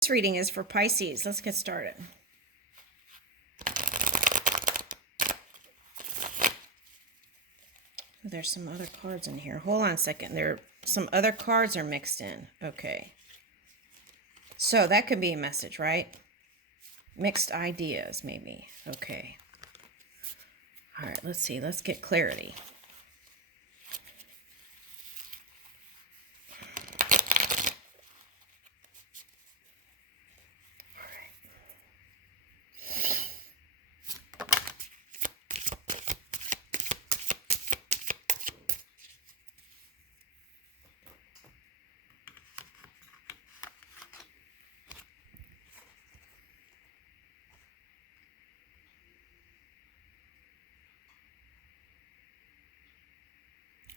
This reading is for Pisces. Let's get started. There's some other cards in here. Hold on a second. Some other cards are mixed in. Okay. So that could be a message, right? Mixed ideas, maybe. Okay. All right, let's see. Let's get clarity.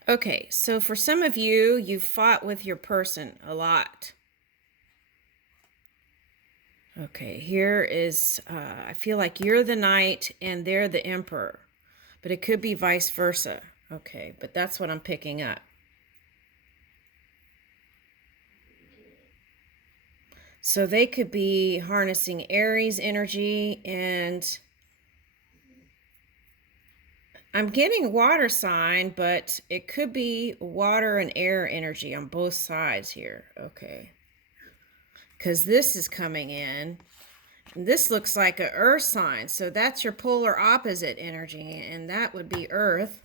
Okay, so for some of you, you've fought with your person a lot. Okay, here is, I feel like you're the knight and they're the emperor, but it could be vice versa. Okay, but that's what I'm picking up. So they could be harnessing Aries energy, and I'm getting water sign, but it could be water and air energy on both sides here. Okay. Because this is coming in. And this looks like an earth sign. So that's your polar opposite energy. And that would be earth.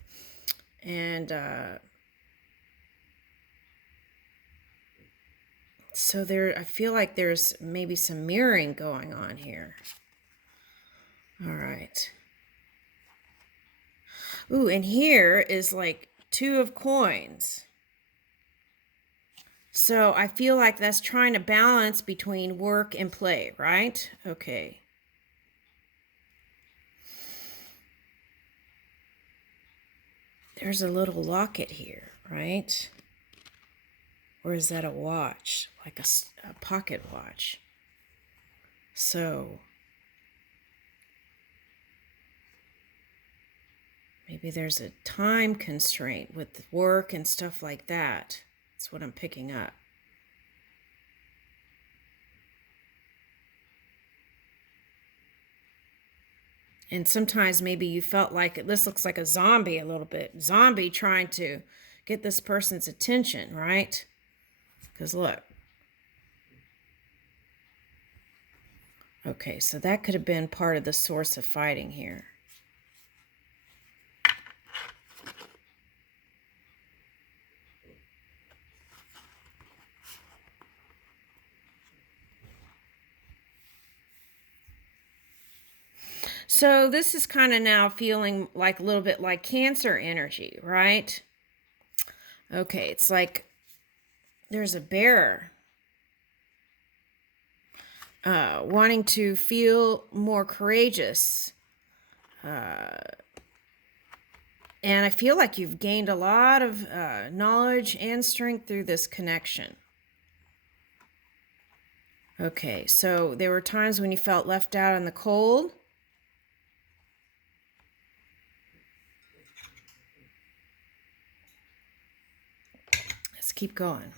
And so I feel like there's maybe some mirroring going on here. All right. Ooh, and here is like 2 of coins. So I feel like that's trying to balance between work and play, right? Okay. There's a little locket here, right? Or is that a watch? Like a pocket watch. So maybe there's a time constraint with work and stuff like that. That's what I'm picking up. And sometimes maybe you felt like this looks like a zombie a little bit. Zombie trying to get this person's attention, right? Because look. Okay, so that could have been part of the source of fighting here. So this is kind of now feeling like a little bit like Cancer energy, right? Okay, it's like there's a bear wanting to feel more courageous. And I feel like you've gained a lot of knowledge and strength through this connection. Okay, so there were times when you felt left out in the cold. Let's keep going.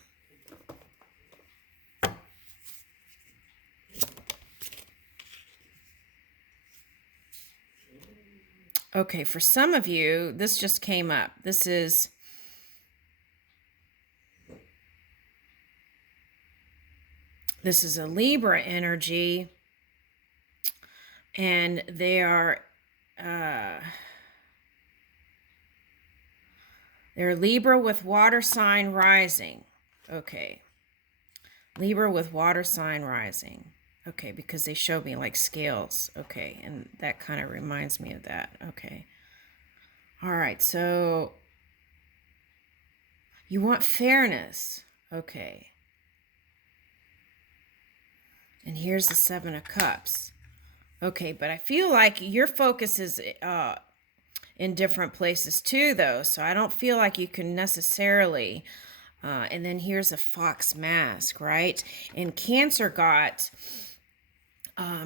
Okay, for some of you, this just came up. This is a Libra energy, and they are they're Libra with water sign rising. Okay. Libra with water sign rising. Okay, because they showed me like scales. Okay, and that kind of reminds me of that. Okay. All right, so you want fairness. Okay. And here's the 7 of Cups. Okay, but I feel like your focus is in different places too, though. So I don't feel like you can necessarily... and then here's a fox mask, right? And Cancer got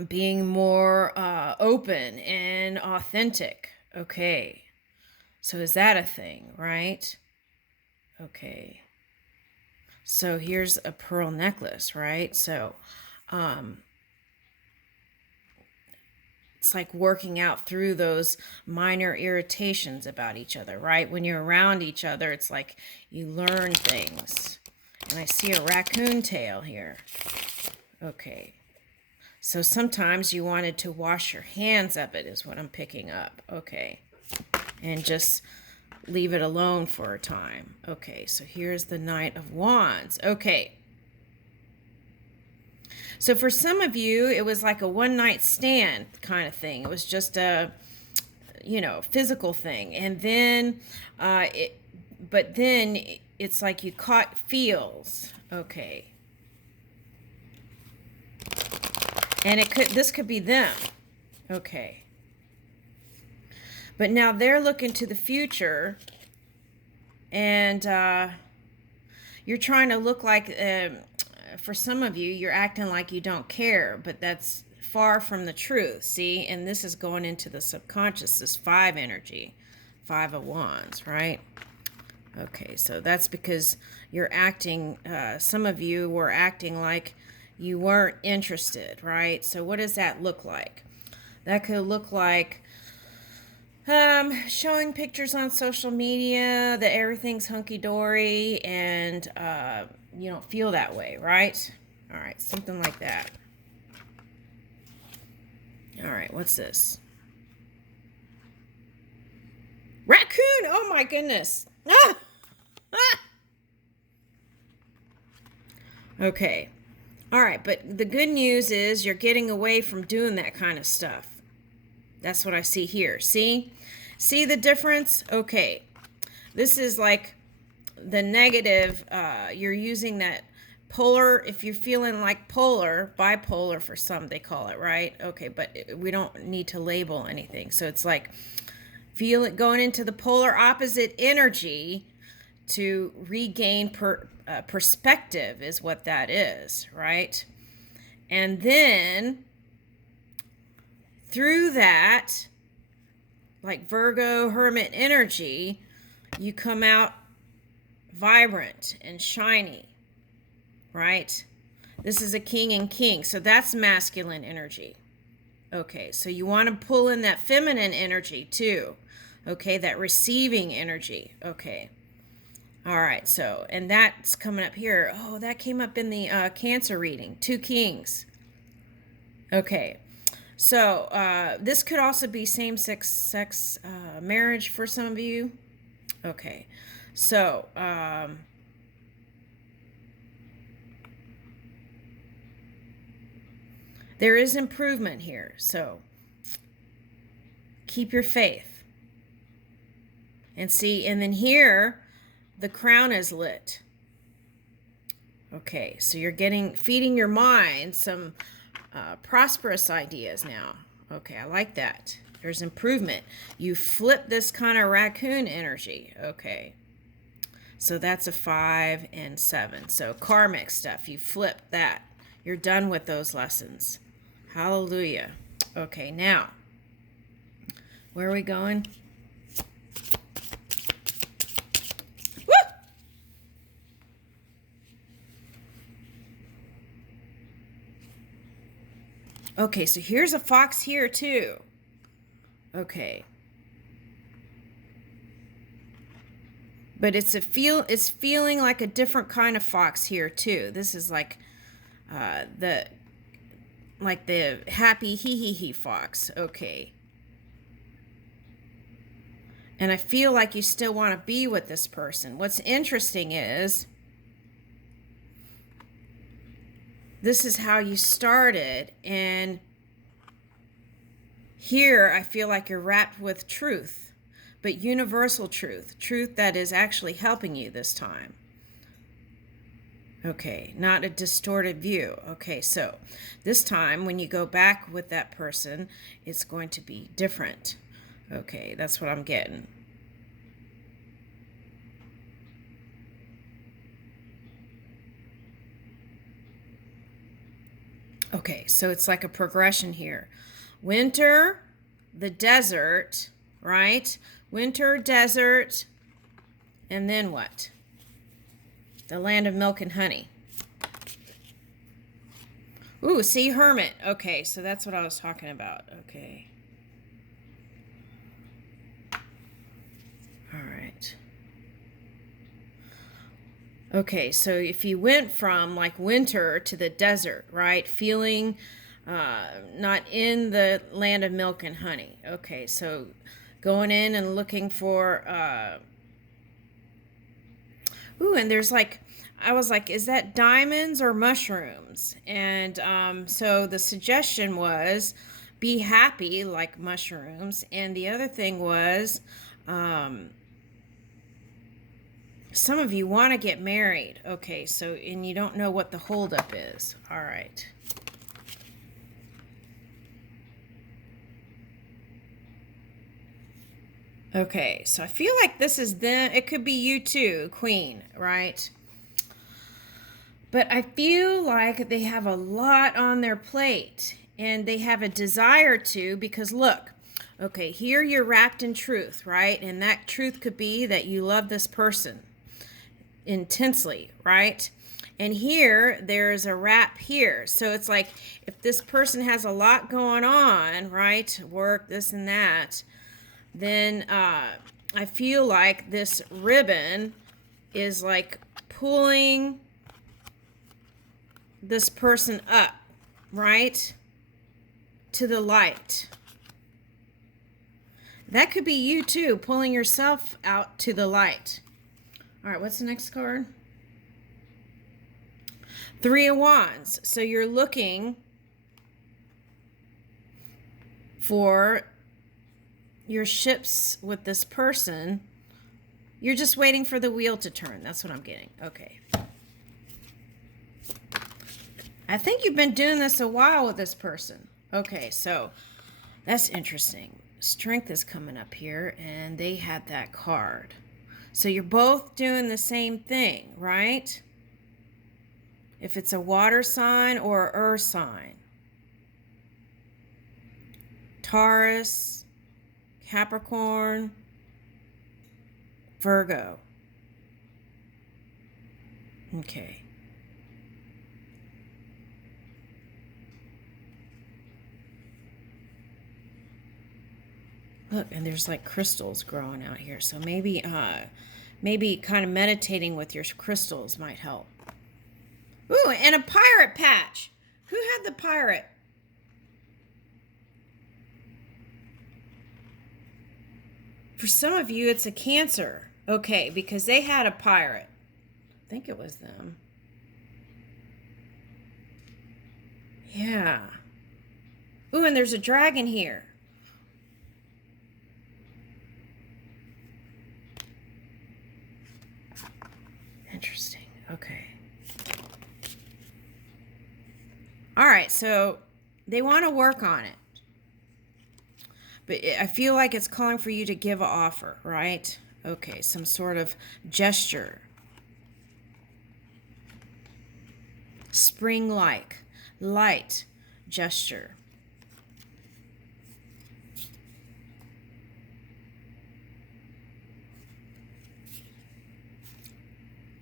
being more open and authentic. Okay. So is that a thing, right? Okay. So here's a pearl necklace, right? So It's like working out through those minor irritations about each other, right? When you're around each other, it's like you learn things. And I see a raccoon tail here. Okay. So sometimes you wanted to wash your hands of it is what I'm picking up. Okay. And just leave it alone for a time. Okay, so here's the Knight of Wands. Okay. So for some of you, it was like a one-night stand kind of thing. It was just a, physical thing. And then, it's like you caught feels. Okay. And this could be them. Okay. But now they're looking to the future, and you're trying to look like, for some of you, you're acting like you don't care, but that's far from the truth, see? And this is going into the subconscious, this 5 energy, 5 of Wands, right? Okay, so that's because you're acting, some of you were acting like you weren't interested, right? So what does that look like? That could look like showing pictures on social media that everything's hunky-dory and you don't feel that way, right? All right, something like that. All right, what's this? Raccoon! Oh my goodness! Ah! Ah! Okay. All right, but the good news is you're getting away from doing that kind of stuff. That's what I see here. See? See the difference? Okay. This is like the negative. You're using that polar, if you're feeling like polar, bipolar for some, they call it, right? Okay, but we don't need to label anything. So it's like feel it going into the polar opposite energy to regain perspective is what that is, right? And then through that, like Virgo Hermit energy, you come out vibrant and shiny, right? This is a king and king, so that's masculine energy. Okay, so you want to pull in that feminine energy too. Okay, that receiving energy. Okay. All right, so, and that's coming up here. Oh, that came up in the Cancer reading. 2 kings. Okay. So this could also be same-sex marriage for some of you. Okay, so there is improvement here. So keep your faith. And see, and then here, the crown is lit. Okay, so you're feeding your mind some prosperous ideas now. Okay, I like that. There's improvement. You flip this kind of raccoon energy. Okay, so that's a 5 and 7. So karmic stuff, you flip that. You're done with those lessons. Hallelujah. Okay, now, where are we going? Okay, so here's a fox here too. Okay. But it's feeling like a different kind of fox here too. This is like the happy hee fox. Okay. And I feel like you still want to be with this person. What's interesting is this is how you started, and here I feel like you're wrapped with truth, but universal truth that is actually helping you this time. Okay, not a distorted view. Okay, so this time when you go back with that person, it's going to be different. Okay, that's what I'm getting. Okay, so it's like a progression here. Winter, the desert, right? Winter, desert, and then what? The land of milk and honey. Ooh, see, Hermit. Okay, so that's what I was talking about. Okay. All right. Okay, so if you went from like winter to the desert, right? Feeling not in the land of milk and honey. Okay, so going in and looking for ooh, and there's like, I was like, is that diamonds or mushrooms? And so the suggestion was be happy like mushrooms. And the other thing was um, some of you want to get married. Okay, so, and you don't know what the holdup is. All right. Okay, so I feel like this is then, it could be you too, Queen, right? But I feel like they have a lot on their plate and they have a desire to, because look, okay, here you're wrapped in truth, right? And that truth could be that you love this person intensely, right? And here there's a wrap here. So it's like if this person has a lot going on, right? Work, this and that, then I feel like this ribbon is like pulling this person up, right? To the light. That could be you too, pulling yourself out to the light. All right, what's the next card? Three of Wands. So you're looking for your ships with this person. You're just waiting for the wheel to turn. That's what I'm getting. Okay. I think you've been doing this a while with this person. Okay, so that's interesting. Strength is coming up here, and they had that card. So you're both doing the same thing, right? If it's a water sign or an earth sign. Taurus, Capricorn, Virgo. Okay. Look, and there's like crystals growing out here. So maybe kind of meditating with your crystals might help. Ooh, and a pirate patch. Who had the pirate? For some of you, it's a Cancer. Okay, because they had a pirate. I think it was them. Yeah. Ooh, and there's a dragon here. Interesting. Okay. All right, so they want to work on it. But I feel like it's calling for you to give an offer, right? Okay, some sort of gesture. Spring-like, light gesture.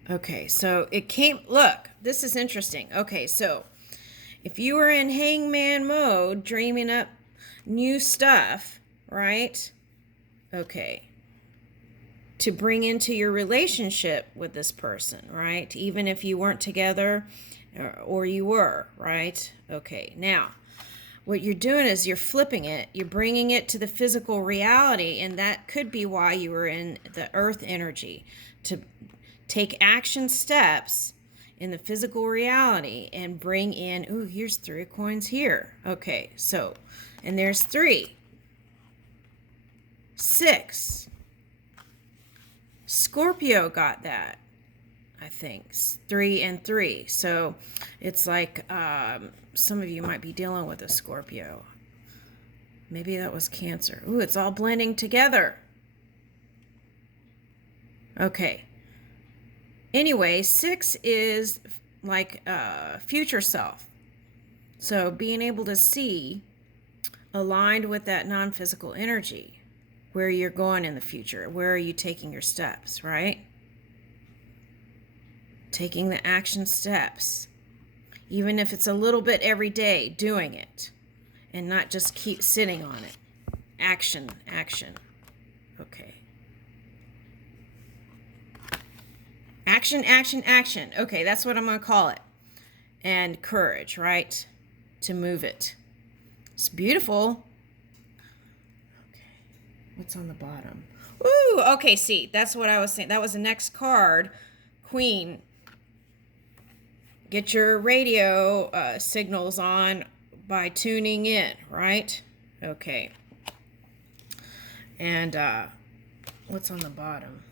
Okay, so it came, look, this is interesting. Okay, so if you were in hangman mode, dreaming up new stuff, right? Okay. To bring into your relationship with this person, right? Even if you weren't together or you were, right? Okay. Now, what you're doing is you're flipping it. You're bringing it to the physical reality, and that could be why you were in the earth energy, to take action steps in the physical reality and bring in, ooh, here's 3 of coins here. Okay, so, and there's 3. 6. Scorpio got that, I think. 3 and 3. So it's like some of you might be dealing with a Scorpio. Maybe that was Cancer. Ooh, it's all blending together. Okay. Anyway, 6 is like future self. So being able to see aligned with that non-physical energy, where you're going in the future, where are you taking your steps, right? Taking the action steps. even if it's a little bit every day, doing it and not just keep sitting on it. Action, action. Okay. Action, action, action. Okay, that's what I'm going to call it. And courage, right? To move it. It's beautiful. Okay. What's on the bottom? Ooh, okay, see, that's what I was saying. That was the next card. Queen. Get your radio signals on by tuning in, right? Okay. And what's on the bottom?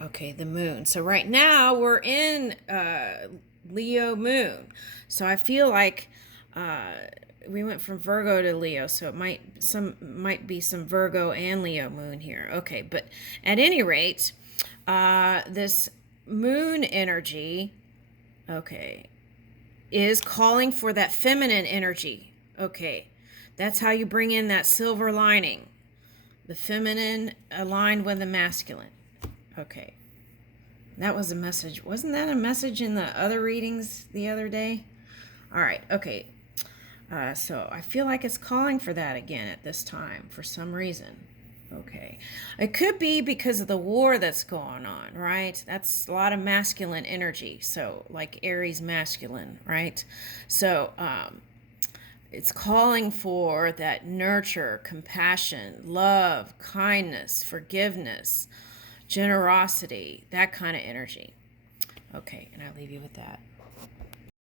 Okay, the moon. So right now we're in Leo moon. So I feel like we went from Virgo to Leo, so it might be some Virgo and Leo moon here. Okay, but at any rate, this moon energy, okay, is calling for that feminine energy. Okay, that's how you bring in that silver lining. The feminine aligned with the masculine. Okay. That was a message. Wasn't that a message in the other readings the other day? All right. Okay. So I feel like it's calling for that again at this time for some reason. Okay. It could be because of the war that's going on, right? That's a lot of masculine energy. So like Aries masculine, right? So it's calling for that nurture, compassion, love, kindness, forgiveness, generosity, that kind of energy. Okay, and I'll leave you with that.